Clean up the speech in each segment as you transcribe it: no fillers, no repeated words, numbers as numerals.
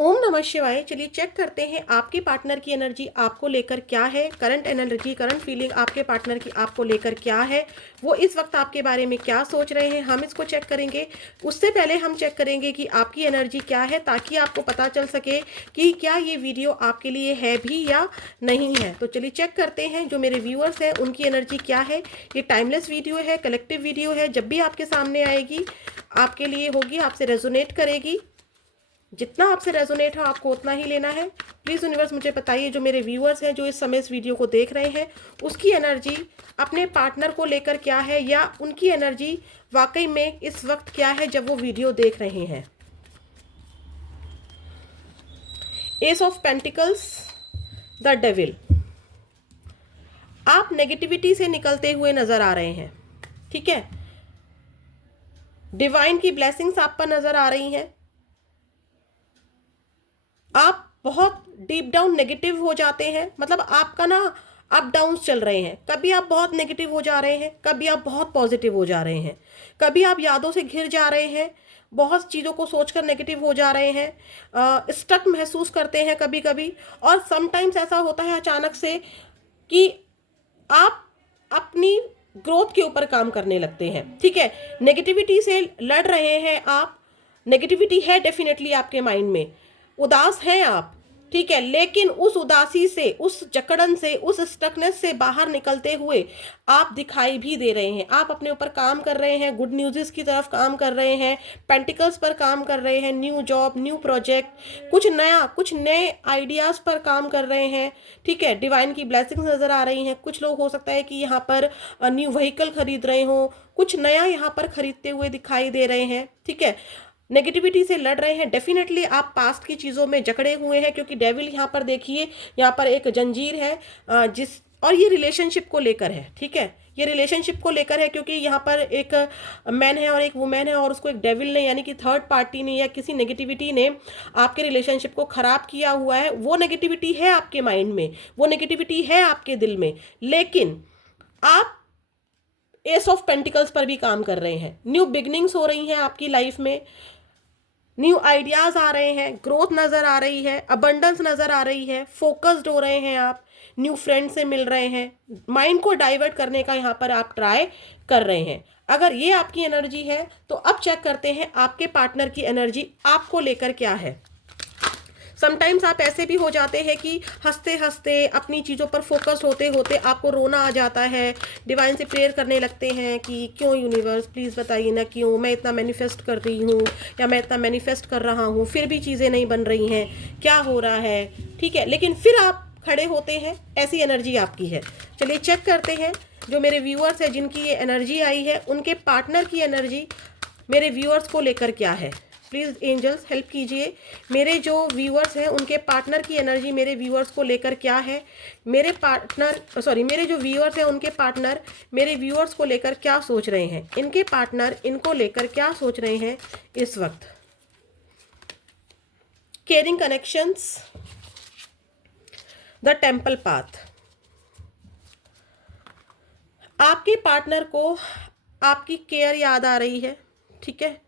ओम नमः शिवाय। चलिए चेक करते हैं आपके पार्टनर की एनर्जी आपको लेकर क्या है। करंट एनर्जी, करंट फीलिंग आपके पार्टनर की आपको लेकर क्या है, वो इस वक्त आपके बारे में क्या सोच रहे हैं, हम इसको चेक करेंगे। उससे पहले हम चेक करेंगे कि आपकी एनर्जी क्या है, ताकि आपको पता चल सके कि क्या ये वीडियो आपके लिए है भी या नहीं है। तो चलिए चेक करते हैं जो मेरे व्यूअर्स हैं उनकी एनर्जी क्या है। ये टाइमलेस वीडियो है, कलेक्टिव वीडियो है। जब भी आपके सामने आएगी आपके लिए होगी, आपसे रेजोनेट करेगी। जितना आपसे रेजोनेट हो आपको उतना ही लेना है। प्लीज़ यूनिवर्स मुझे बताइए जो मेरे व्यूअर्स हैं जो इस समय इस वीडियो को देख रहे हैं, उसकी एनर्जी अपने पार्टनर को लेकर क्या है, या उनकी एनर्जी वाकई में इस वक्त क्या है जब वो वीडियो देख रहे हैं। S of pentacles, the devil. आप नेगेटिविटी से निकलते हुए नजर आ रहे हैं, ठीक है। डिवाइन की ब्लेसिंग्स आप पर नजर आ रही हैं। आप बहुत डीप डाउन नेगेटिव हो जाते हैं, मतलब आपका ना अप डाउन्स चल रहे हैं। कभी आप बहुत नेगेटिव हो जा रहे हैं, कभी आप बहुत पॉजिटिव हो जा रहे हैं, कभी आप यादों से घिर जा रहे हैं, बहुत चीज़ों को सोचकर नेगेटिव हो जा रहे हैं, स्टक महसूस करते हैं कभी कभी। और समटाइम्स ऐसा होता है अचानक से कि आप अपनी ग्रोथ के ऊपर काम करने लगते हैं, ठीक है। नेगेटिविटी से लड़ रहे हैं आप, नेगेटिविटी है डेफिनेटली आपके माइंड में, उदास हैं आप, ठीक है। लेकिन उस उदासी से, उस जकड़न से, उस स्टकनेस से बाहर निकलते हुए आप दिखाई भी दे रहे हैं। आप अपने ऊपर काम कर रहे हैं, गुड न्यूज़ की तरफ काम कर रहे हैं, पेंटिकल्स पर काम कर रहे हैं, न्यू जॉब, न्यू प्रोजेक्ट, कुछ नया, कुछ नए आइडियाज़ पर काम कर रहे हैं, ठीक है। डिवाइन की ब्लेसिंग्स नज़र आ रही हैं। कुछ लोग हो सकता है कि यहाँ पर न्यू व्हीकल खरीद रहे हों, कुछ नया यहाँ पर खरीदते हुए दिखाई दे रहे हैं, ठीक है। नेगेटिविटी से लड़ रहे हैं। डेफिनेटली आप पास्ट की चीज़ों में जकड़े हुए हैं, क्योंकि डेविल यहाँ पर देखिए, यहाँ पर एक जंजीर है और ये रिलेशनशिप को लेकर है, ठीक है। ये रिलेशनशिप को लेकर है, क्योंकि यहाँ पर एक मैन है और एक वुमेन है, और उसको एक डेविल ने यानी कि थर्ड पार्टी ने या किसी नेगेटिविटी ने आपके रिलेशनशिप को ख़राब किया हुआ है। वो नेगेटिविटी है आपके माइंड में, वो नेगेटिविटी है आपके दिल में, लेकिन आप एस ऑफ पेंटिकल्स पर भी काम कर रहे हैं। न्यू बिगनिंग्स हो रही हैं आपकी लाइफ में, न्यू आइडियाज़ आ रहे हैं, ग्रोथ नज़र आ रही है, अबंडेंस नज़र आ रही है, फोकस्ड हो रहे हैं आप, न्यू फ्रेंड से मिल रहे हैं, माइंड को डाइवर्ट करने का यहाँ पर आप ट्राई कर रहे हैं। अगर ये आपकी एनर्जी है तो अब चेक करते हैं आपके पार्टनर की एनर्जी आपको लेकर क्या है। समटाइम्स आप ऐसे भी हो जाते हैं कि हंसते हंसते अपनी चीज़ों पर फोकस होते होते आपको रोना आ जाता है। डिवाइन से प्रेयर करने लगते हैं कि क्यों यूनिवर्स, प्लीज़ बताइए ना, क्यों मैं इतना मैनिफेस्ट कर रही हूँ या मैं इतना मैनिफेस्ट कर रहा हूँ फिर भी चीज़ें नहीं बन रही हैं, क्या हो रहा है, ठीक है। लेकिन फिर आप खड़े होते हैं, ऐसी एनर्जी आपकी है। चलिए चेक करते हैं जो मेरे व्यूअर्स हैं जिनकी ये एनर्जी आई है, उनके पार्टनर की एनर्जी मेरे व्यूअर्स को लेकर क्या है। प्लीज़ एंजल्स हेल्प कीजिए। मेरे जो व्यूअर्स हैं उनके पार्टनर की एनर्जी मेरे व्यूअर्स को लेकर क्या है। मेरे जो व्यूअर्स हैं उनके पार्टनर मेरे व्यूअर्स को लेकर क्या सोच रहे हैं। इनके पार्टनर इनको लेकर क्या सोच रहे हैं इस वक्त। Caring connections, the temple path. आपके पार्टनर को आपकी केयर याद आ रही है, ठीक है।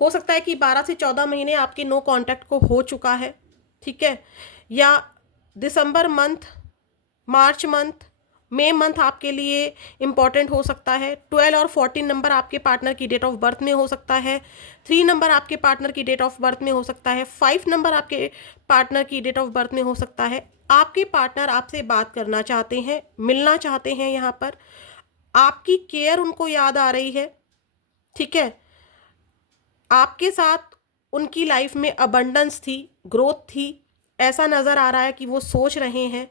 हो सकता है कि 12 से 14 महीने आपके नो कांटेक्ट को हो चुका है, ठीक है। या दिसंबर मंथ, मार्च मंथ, मई मंथ आपके लिए इम्पॉर्टेंट हो सकता है। 12 और 14 नंबर आपके पार्टनर की डेट ऑफ बर्थ में हो सकता है। 3 नंबर आपके पार्टनर की डेट ऑफ बर्थ में हो सकता है। 5 नंबर आपके पार्टनर की डेट ऑफ बर्थ में हो सकता है। आपके पार्टनर आपसे बात करना चाहते हैं, मिलना चाहते हैं, यहाँ पर आपकी केयर उनको याद आ रही है, ठीक है। आपके साथ उनकी लाइफ में अबंडेंस थी, ग्रोथ थी, ऐसा नज़र आ रहा है कि वो सोच रहे हैं।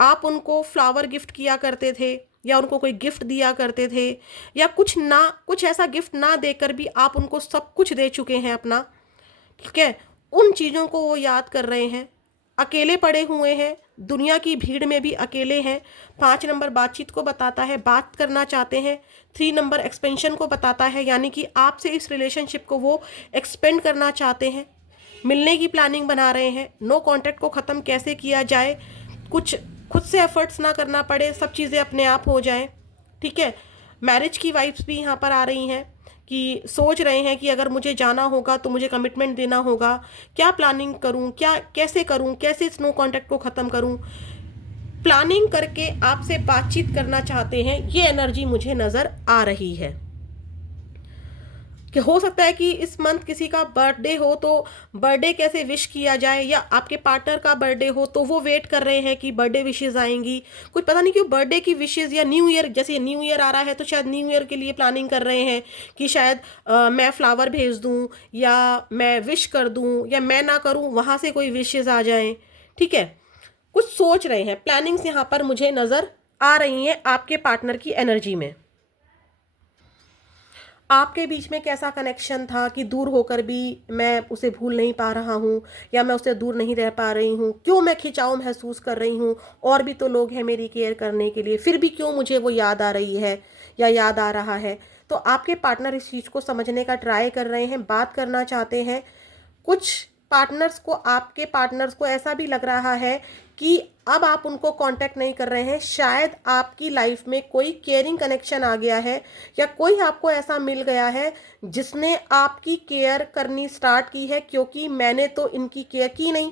आप उनको फ्लावर गिफ्ट किया करते थे या उनको कोई गिफ्ट दिया करते थे, या कुछ ऐसा गिफ्ट ना देकर भी आप उनको सब कुछ दे चुके हैं अपना, ठीक है। उन चीज़ों को वो याद कर रहे हैं। अकेले पड़े हुए हैं, दुनिया की भीड़ में भी अकेले हैं। 5 नंबर बातचीत को बताता है, बात करना चाहते हैं। 3 नंबर एक्सपेंशन को बताता है, यानी कि आपसे इस रिलेशनशिप को वो एक्सपेंड करना चाहते हैं, मिलने की प्लानिंग बना रहे हैं। नो कॉन्टैक्ट को ख़त्म कैसे किया जाए, कुछ खुद से एफर्ट्स ना करना पड़े, सब चीज़ें अपने आप हो जाएं, ठीक है। मैरिज की वाइब्स भी यहाँ पर आ रही हैं कि सोच रहे हैं कि अगर मुझे जाना होगा तो मुझे कमिटमेंट देना होगा, क्या प्लानिंग करूं, क्या कैसे करूं, कैसे इस नो कॉन्टैक्ट को ख़त्म करूं, प्लानिंग करके आपसे बातचीत करना चाहते हैं, ये एनर्जी मुझे नज़र आ रही है। कि हो सकता है कि इस मंथ किसी का बर्थडे हो तो बर्थडे कैसे विश किया जाए, या आपके पार्टनर का बर्थडे हो तो वो वेट कर रहे हैं कि बर्थडे विशेज़ आएंगी। कुछ पता नहीं क्यों बर्थडे की विशेज़, या न्यू ईयर, जैसे न्यू ईयर आ रहा है तो शायद न्यू ईयर के लिए प्लानिंग कर रहे हैं कि शायद मैं फ्लावर भेज दूँ, या मैं विश कर दूँ, या मैं ना करूँ वहाँ से कोई विशेज़ आ जाएँ। ठीक है, कुछ सोच रहे हैं, प्लानिंग्स यहाँ पर मुझे नज़र आ रही हैं आपके पार्टनर की एनर्जी में। आपके बीच में कैसा कनेक्शन था कि दूर होकर भी मैं उसे भूल नहीं पा रहा हूँ, या मैं उससे दूर नहीं रह पा रही हूँ, क्यों मैं खिंचाव महसूस कर रही हूँ, और भी तो लोग हैं मेरी केयर करने के लिए, फिर भी क्यों मुझे वो याद आ रही है या याद आ रहा है। तो आपके पार्टनर इस चीज़ को समझने का ट्राई कर रहे हैं, बात करना चाहते हैं। कुछ पार्टनर्स को, आपके पार्टनर्स को ऐसा भी लग रहा है कि अब आप उनको कांटेक्ट नहीं कर रहे हैं, शायद आपकी लाइफ में कोई केयरिंग कनेक्शन आ गया है, या कोई आपको ऐसा मिल गया है जिसने आपकी केयर करनी स्टार्ट की है, क्योंकि मैंने तो इनकी केयर की नहीं,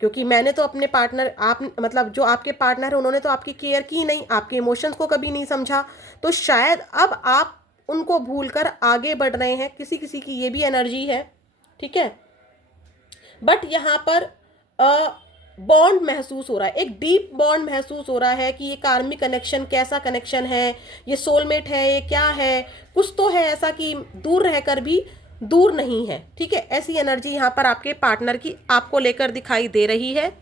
क्योंकि मैंने तो अपने पार्टनर, आप मतलब जो आपके पार्टनर है उन्होंने तो आपकी केयर की नहीं, आपके इमोशंस को कभी नहीं समझा, तो शायद अब आप उनको भूलकर आगे बढ़ रहे हैं। किसी किसी की ये भी एनर्जी है। ठीक है, बट यहाँ पर बॉन्ड महसूस हो रहा है, एक डीप बॉन्ड महसूस हो रहा है कि ये कार्मिक कनेक्शन कैसा कनेक्शन है, ये सोलमेट है, ये क्या है, कुछ तो है ऐसा कि दूर रहकर भी दूर नहीं है। ठीक है, ऐसी एनर्जी यहाँ पर आपके पार्टनर की आपको लेकर दिखाई दे रही है।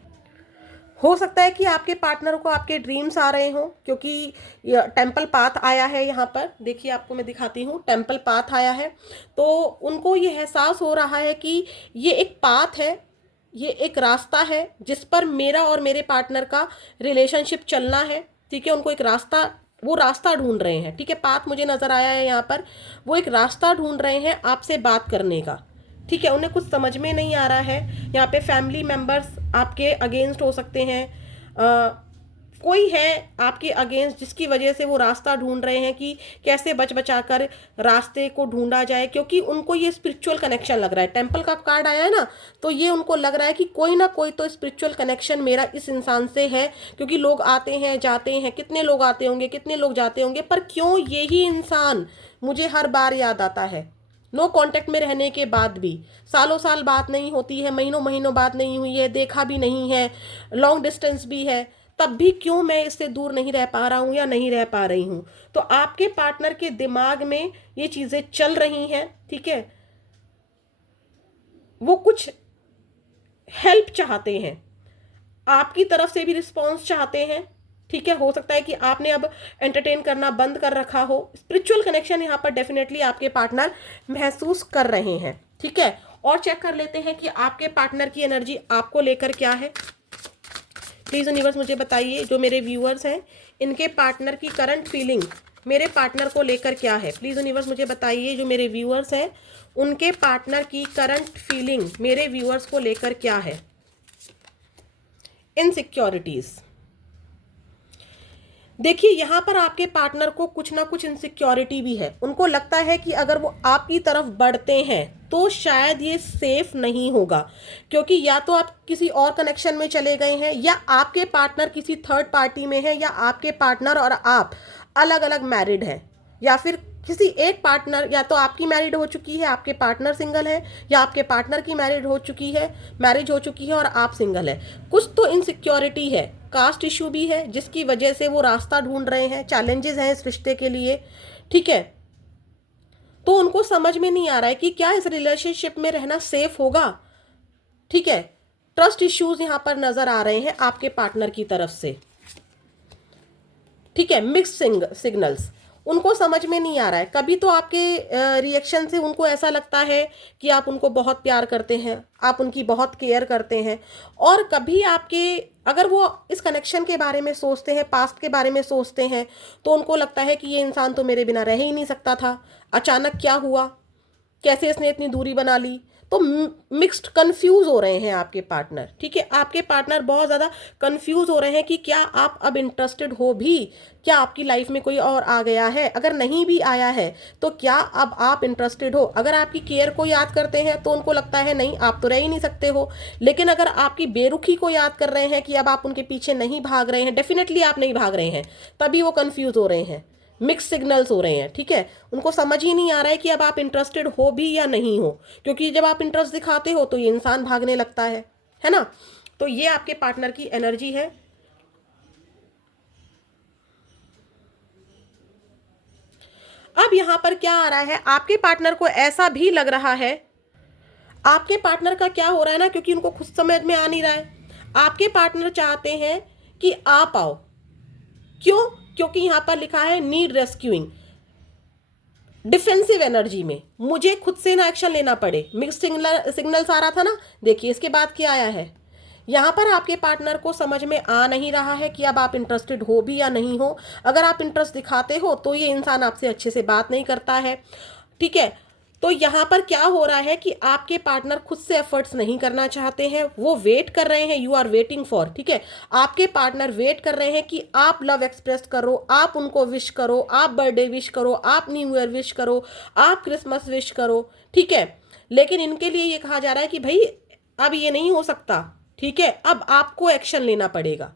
हो सकता है कि आपके पार्टनर को आपके ड्रीम्स आ रहे हों, क्योंकि टेम्पल पाथ आया है यहाँ पर, देखिए आपको मैं दिखाती हूँ, टेम्पल पाथ आया है, तो उनको ये एहसास हो रहा है कि ये एक पाथ है, ये एक रास्ता है जिस पर मेरा और मेरे पार्टनर का रिलेशनशिप चलना है। ठीक है, उनको एक रास्ता, वो रास्ता ढूंढ रहे हैं। ठीक है, पाथ मुझे नज़र आया है यहाँ पर, वो एक रास्ता ढूंढ रहे हैं आपसे बात करने का। ठीक है, उन्हें कुछ समझ में नहीं आ रहा है। यहाँ पे फैमिली मेंबर्स आपके अगेंस्ट हो सकते हैं, कोई है आपके अगेंस्ट जिसकी वजह से वो रास्ता ढूंढ रहे हैं कि कैसे बच बचा कर रास्ते को ढूंढा जाए, क्योंकि उनको ये स्पिरिचुअल कनेक्शन लग रहा है। टेम्पल का कार्ड आया है ना, तो ये उनको लग रहा है कि कोई ना कोई तो स्पिरिचुअल कनेक्शन मेरा इस इंसान से है, क्योंकि लोग आते हैं जाते हैं, कितने लोग आते होंगे, कितने लोग जाते होंगे, पर क्यों यही इंसान मुझे हर बार याद आता है। नो कांटेक्ट में रहने के बाद भी, सालों साल बात नहीं होती है, महीनों महीनों बात नहीं हुई है, देखा भी नहीं है, लॉन्ग डिस्टेंस भी है, तब भी क्यों मैं इससे दूर नहीं रह पा रहा हूँ या नहीं रह पा रही हूँ। तो आपके पार्टनर के दिमाग में ये चीज़ें चल रही हैं। ठीक है, वो कुछ हेल्प चाहते हैं, आपकी तरफ से भी रिस्पॉन्स चाहते हैं। ठीक है, हो सकता है कि आपने अब एंटरटेन करना बंद कर रखा हो। स्पिरिचुअल कनेक्शन यहाँ पर डेफिनेटली आपके पार्टनर महसूस कर रहे हैं। ठीक है, और चेक कर लेते हैं कि आपके पार्टनर की एनर्जी आपको लेकर क्या है। प्लीज़ यूनिवर्स मुझे बताइए, जो मेरे व्यूअर्स हैं इनके पार्टनर की करंट फीलिंग मेरे पार्टनर को लेकर क्या है। प्लीज़ यूनिवर्स मुझे बताइए, जो मेरे व्यूअर्स हैं उनके पार्टनर की करंट फीलिंग मेरे व्यूअर्स को लेकर क्या है। इनसिक्योरिटीज़, देखिए यहाँ पर आपके पार्टनर को कुछ ना कुछ इनसिक्योरिटी भी है। उनको लगता है कि अगर वो आपकी तरफ बढ़ते हैं तो शायद ये सेफ नहीं होगा, क्योंकि या तो आप किसी और कनेक्शन में चले गए हैं, या आपके पार्टनर किसी थर्ड पार्टी में है, या आपके पार्टनर और आप अलग अलग मैरिड हैं, या फिर किसी एक पार्टनर, या तो आपकी मैरिड हो चुकी है, आपके पार्टनर सिंगल है, या आपके पार्टनर की मैरिज हो चुकी है और आप सिंगल है। कुछ तो इनसिक्योरिटी है, कास्ट इशू भी है जिसकी वजह से वो रास्ता ढूंढ रहे हैं, चैलेंजेस हैं इस रिश्ते के लिए। ठीक है, तो उनको समझ में नहीं आ रहा है कि क्या इस रिलेशनशिप में रहना सेफ होगा। ठीक है, ट्रस्ट इश्यूज यहाँ पर नजर आ रहे हैं आपके पार्टनर की तरफ से। ठीक है, मिक्स्ड सिग्नल्स, उनको समझ में नहीं आ रहा है। कभी तो आपके रिएक्शन से उनको ऐसा लगता है कि आप उनको बहुत प्यार करते हैं, आप उनकी बहुत केयर करते हैं, और कभी आपके, अगर वो इस कनेक्शन के बारे में सोचते हैं, पास्ट के बारे में सोचते हैं, तो उनको लगता है कि ये इंसान तो मेरे बिना रह ही नहीं सकता था, अचानक क्या हुआ, कैसे इसने इतनी दूरी बना ली। तो तो मिक्स्ड कंफ्यूज हो रहे हैं आपके पार्टनर, ठीक है। आपके पार्टनर बहुत ज़्यादा कंफ्यूज हो रहे हैं कि क्या आप अब इंटरेस्टेड हो भी, क्या आपकी लाइफ में कोई और आ गया है, अगर नहीं भी आया है तो क्या अब आप इंटरेस्टेड हो। अगर आपकी केयर को याद करते हैं तो उनको लगता है नहीं आप तो रह ही नहीं सकते हो, लेकिन अगर आपकी बेरुखी को याद कर रहे हैं कि अब आप उनके पीछे नहीं भाग रहे हैं, डेफिनेटली आप नहीं भाग रहे हैं, तभी वो कंफ्यूज हो रहे हैं, मिक्स सिग्नल्स हो रहे हैं, ठीक है। उनको समझ ही नहीं आ रहा है कि अब आप इंटरेस्टेड हो भी या नहीं हो, क्योंकि जब आप इंटरेस्ट दिखाते हो तो ये इंसान भागने लगता है ना। तो ये आपके पार्टनर की एनर्जी है। अब यहां पर क्या आ रहा है, आपके पार्टनर को ऐसा भी लग रहा है, आपके पार्टनर का क्या हो रहा है ना, क्योंकि उनको खुद समझ में आ नहीं रहा है, आपके पार्टनर चाहते हैं कि आप आओ। क्यों? क्योंकि यहां पर लिखा है नीड रेस्क्यूइंग, डिफेंसिव एनर्जी में, मुझे खुद से ना एक्शन लेना पड़े। मिक्स सिग्नल्स आ रहा था ना, देखिए इसके बाद क्या आया है, यहाँ पर आपके पार्टनर को समझ में आ नहीं रहा है कि अब आप इंटरेस्टेड हो भी या नहीं हो। अगर आप इंटरेस्ट दिखाते हो तो ये इंसान आपसे अच्छे से बात नहीं करता है, ठीक है। तो यहाँ पर क्या हो रहा है कि आपके पार्टनर खुद से एफर्ट्स नहीं करना चाहते हैं, वो वेट कर रहे हैं, यू आर वेटिंग फॉर, ठीक है। आपके पार्टनर वेट कर रहे हैं कि आप लव एक्सप्रेस करो, आप उनको विश करो, आप बर्थडे विश करो, आप न्यू ईयर विश करो, आप क्रिसमस विश करो, ठीक है। लेकिन इनके लिए ये कहा जा रहा है कि भाई अब ये नहीं हो सकता, ठीक है, अब आपको एक्शन लेना पड़ेगा,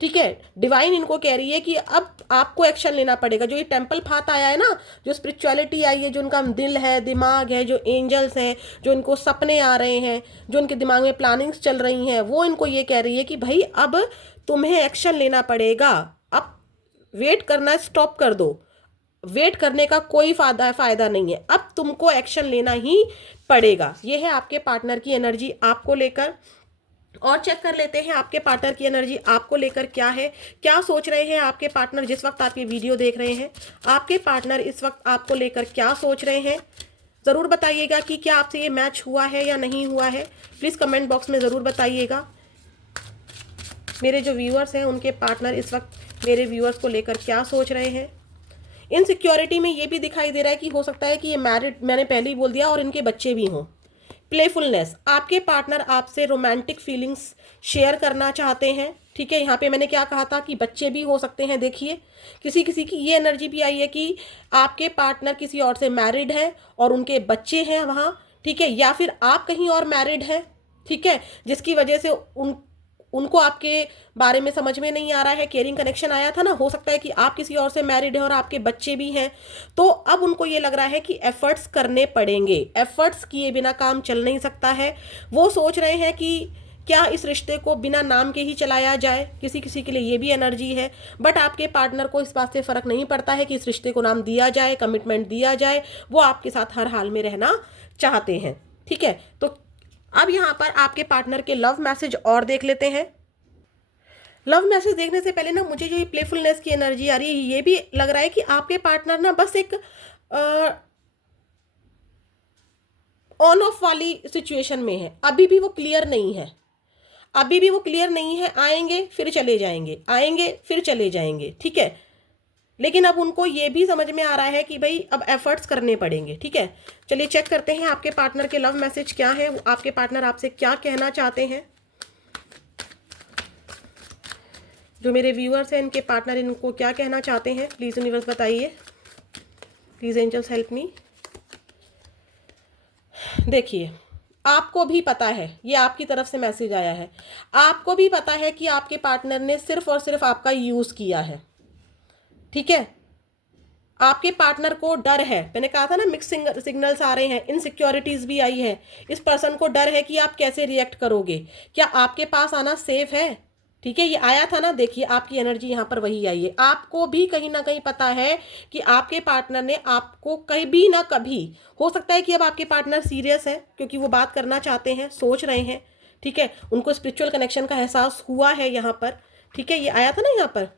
ठीक है। डिवाइन इनको कह रही है कि अब आपको एक्शन लेना पड़ेगा। जो ये टेम्पल फाथ आया है ना, जो स्पिरिचुअलिटी आई है, जो उनका दिल है, दिमाग है, जो एंजल्स हैं, जो इनको सपने आ रहे हैं, जो उनके दिमाग में प्लानिंग्स चल रही हैं, वो इनको ये कह रही है कि भाई अब तुम्हें एक्शन लेना पड़ेगा, अब वेट करना स्टॉप कर दो, वेट करने का कोई फायदा नहीं है, अब तुमको एक्शन लेना ही पड़ेगा। ये है आपके पार्टनर की एनर्जी आपको लेकर। और चेक कर लेते हैं आपके पार्टनर की एनर्जी आपको लेकर क्या है, क्या सोच रहे हैं आपके पार्टनर। जिस वक्त आप ये वीडियो देख रहे हैं, आपके पार्टनर इस वक्त आपको लेकर क्या सोच रहे हैं, ज़रूर बताइएगा कि क्या आपसे ये मैच हुआ है या नहीं हुआ है। प्लीज़ कमेंट बॉक्स में ज़रूर बताइएगा। मेरे जो व्यूअर्स हैं उनके पार्टनर इस वक्त मेरे व्यूअर्स को लेकर क्या सोच रहे हैं। इनसिक्योरिटी में ये भी दिखाई दे रहा है कि हो सकता है कि ये मैरिड, मैंने पहले ही बोल दिया, और इनके बच्चे भी हों। प्लेफुलनेस, आपके पार्टनर आपसे रोमांटिक फीलिंग्स शेयर करना चाहते हैं, ठीक है। यहाँ पे मैंने क्या कहा था कि बच्चे भी हो सकते हैं। देखिए किसी किसी की ये एनर्जी भी आई है कि आपके पार्टनर किसी और से मैरिड है और उनके बच्चे हैं वहाँ, ठीक है, या फिर आप कहीं और मैरिड हैं, ठीक है, जिसकी वजह से उनको आपके बारे में समझ में नहीं आ रहा है। केयरिंग कनेक्शन आया था ना, हो सकता है कि आप किसी और से मैरिड हैं और आपके बच्चे भी हैं, तो अब उनको ये लग रहा है कि एफर्ट्स करने पड़ेंगे, एफर्ट्स किए बिना काम चल नहीं सकता है। वो सोच रहे हैं कि क्या इस रिश्ते को बिना नाम के ही चलाया जाए, किसी किसी के लिए ये भी एनर्जी है। बट आपके पार्टनर को इस बात से फ़र्क नहीं पड़ता है कि इस रिश्ते को नाम दिया जाए, कमिटमेंट दिया जाए, वो आपके साथ हर हाल में रहना चाहते हैं, ठीक है। तो अब यहाँ पर आपके पार्टनर के लव मैसेज और देख लेते हैं। लव मैसेज देखने से पहले ना मुझे जो ये प्लेफुलनेस की एनर्जी आ रही है, ये भी लग रहा है कि आपके पार्टनर ना बस एक ऑन ऑफ वाली सिचुएशन में है, अभी भी वो क्लियर नहीं है, अभी भी वो क्लियर नहीं है, आएंगे फिर चले जाएंगे, आएंगे फिर चले जाएंगे, ठीक है। लेकिन अब उनको ये भी समझ में आ रहा है कि भाई अब एफर्ट्स करने पड़ेंगे, ठीक है। चलिए चेक करते हैं आपके पार्टनर के लव मैसेज क्या है, आपके पार्टनर आपसे क्या कहना चाहते हैं। जो मेरे व्यूअर्स हैं इनके पार्टनर इनको क्या कहना चाहते हैं, प्लीज़ यूनिवर्स बताइए, प्लीज़ एंजल्स हेल्प मी। देखिए आपको भी पता है, ये आपकी तरफ से मैसेज आया है, आपको भी पता है कि आपके पार्टनर ने सिर्फ और सिर्फ आपका यूज़ किया है, ठीक है। आपके पार्टनर को डर है, मैंने कहा था ना मिक्स सिग्नल्स आ रहे हैं, इनसिक्योरिटीज़ भी आई है। इस पर्सन को डर है कि आप कैसे रिएक्ट करोगे, क्या आपके पास आना सेफ है, ठीक है। ये आया था ना, देखिए आपकी एनर्जी यहाँ पर वही आई है। आपको भी कहीं ना कहीं पता है कि आपके पार्टनर ने आपको कभी ना कभी, हो सकता है कि अब आपके पार्टनर सीरियस है क्योंकि वो बात करना चाहते हैं, सोच रहे हैं, ठीक है, उनको स्पिरिचुअल कनेक्शन का एहसास हुआ है यहाँ पर, ठीक है। ये आया था ना यहाँ पर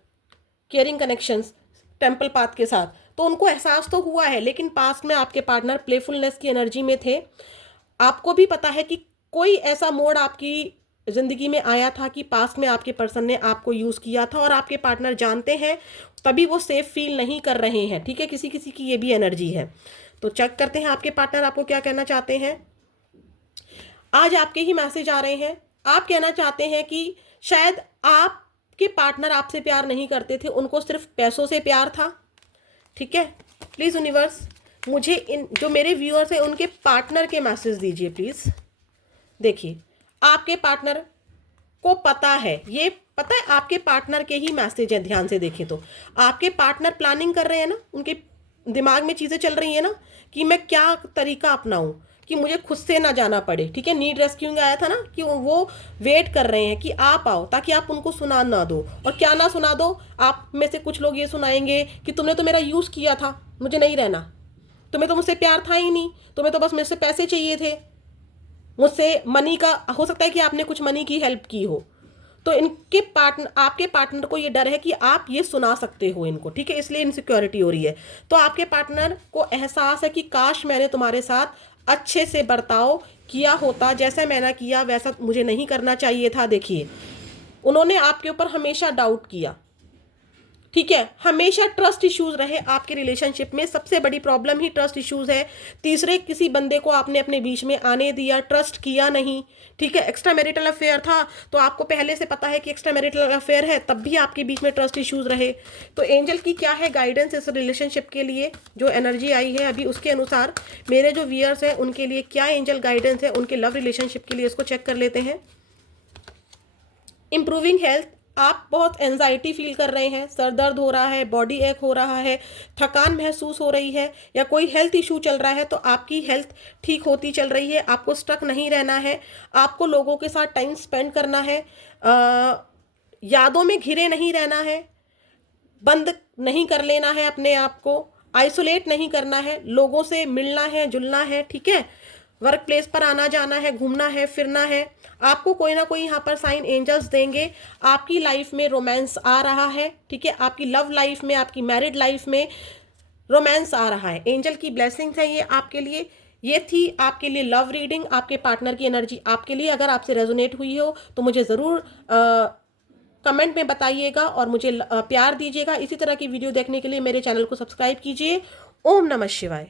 केयरिंग कनेक्शंस टेम्पल पाथ के साथ, तो उनको एहसास तो हुआ है, लेकिन पास्ट में आपके पार्टनर प्लेफुलनेस की एनर्जी में थे। आपको भी पता है कि कोई ऐसा मोड़ आपकी ज़िंदगी में आया था कि पास्ट में आपके पर्सन ने आपको यूज़ किया था और आपके पार्टनर जानते हैं, तभी वो सेफ फील नहीं कर रहे हैं, ठीक है। किसी किसी की ये भी एनर्जी है। तो चेक करते हैं आपके पार्टनर आपको क्या कहना चाहते हैं। आज आपके ही मैसेज आ रहे हैं। आप कहना चाहते हैं कि शायद आपके पार्टनर आपसे प्यार नहीं करते थे, उनको सिर्फ पैसों से प्यार था। ठीक है, प्लीज़ यूनिवर्स मुझे इन जो मेरे व्यूअर्स हैं उनके पार्टनर के मैसेज दीजिए प्लीज़। देखिए, आपके पार्टनर को पता है, ये पता है आपके पार्टनर के ही मैसेज हैं। ध्यान से देखें तो आपके पार्टनर प्लानिंग कर रहे हैं ना, उनके दिमाग में चीज़ें चल रही हैं ना कि मैं क्या तरीका अपनाऊं कि मुझे खुद से ना जाना पड़े। ठीक है, नीड रेस्क्यूइंग आया था ना कि वो वेट कर रहे हैं कि आप आओ ताकि आप उनको सुना ना दो। और क्या ना सुना दो, आप में से कुछ लोग ये सुनाएंगे कि तुमने तो मेरा यूज़ किया था, मुझे नहीं रहना, तुम्हें तो मुझसे प्यार था ही नहीं, तुम्हें तो बस मेरे से पैसे चाहिए थे, मुझसे मनी का, हो सकता है कि आपने कुछ मनी की हेल्प की हो। तो इनके पार्टनर, आपके पार्टनर को ये डर है कि आप ये सुना सकते हो इनको। ठीक है, इसलिए इनसिक्योरिटी हो रही है। तो आपके पार्टनर को एहसास है कि काश मैंने तुम्हारे साथ अच्छे से बर्ताव किया होता, जैसा मैंने किया वैसा मुझे नहीं करना चाहिए था। देखिए, उन्होंने आपके ऊपर हमेशा डाउट किया। ठीक है, हमेशा ट्रस्ट इश्यूज रहे आपके रिलेशनशिप में। सबसे बड़ी प्रॉब्लम ही ट्रस्ट इश्यूज है। तीसरे किसी बंदे को आपने अपने बीच में आने दिया, ट्रस्ट किया नहीं। ठीक है, एक्स्ट्रा मैरिटल अफेयर था तो आपको पहले से पता है कि एक्स्ट्रा मैरिटल अफेयर है, तब भी आपके बीच में ट्रस्ट इश्यूज रहे। तो एंजल की क्या है गाइडेंस इस रिलेशनशिप के लिए, जो एनर्जी आई है अभी उसके अनुसार मेरे जो व्यूअर्स हैं उनके लिए क्या एंजल गाइडेंस है उनके लव रिलेशनशिप के लिए, इसको चेक कर लेते हैं। इंप्रूविंग हेल्थ, आप बहुत एंजाइटी फील कर रहे हैं, सर दर्द हो रहा है, बॉडी एक हो रहा है, थकान महसूस हो रही है, या कोई हेल्थ इशू चल रहा है तो आपकी हेल्थ ठीक होती चल रही है। आपको स्टक नहीं रहना है, आपको लोगों के साथ टाइम स्पेंड करना है, यादों में घिरे नहीं रहना है, बंद नहीं कर लेना है अपने आप को, आइसोलेट नहीं करना है, लोगों से मिलना है, जुलना है। ठीक है, वर्क प्लेस पर आना जाना है, घूमना है, फिरना है। आपको कोई ना कोई यहाँ पर साइन एंजल्स देंगे। आपकी लाइफ में रोमांस आ रहा है। ठीक है, आपकी लव लाइफ में, आपकी मैरिड लाइफ में रोमांस आ रहा है। एंजल की ब्लेसिंग्स है ये आपके लिए। ये थी आपके लिए लव रीडिंग, आपके पार्टनर की एनर्जी आपके लिए। अगर आपसे रेजोनेट हुई हो तो मुझे ज़रूर कमेंट में बताइएगा और मुझे प्यार दीजिएगा। इसी तरह की वीडियो देखने के लिए मेरे चैनल को सब्सक्राइब कीजिए। ओम नमः शिवाय।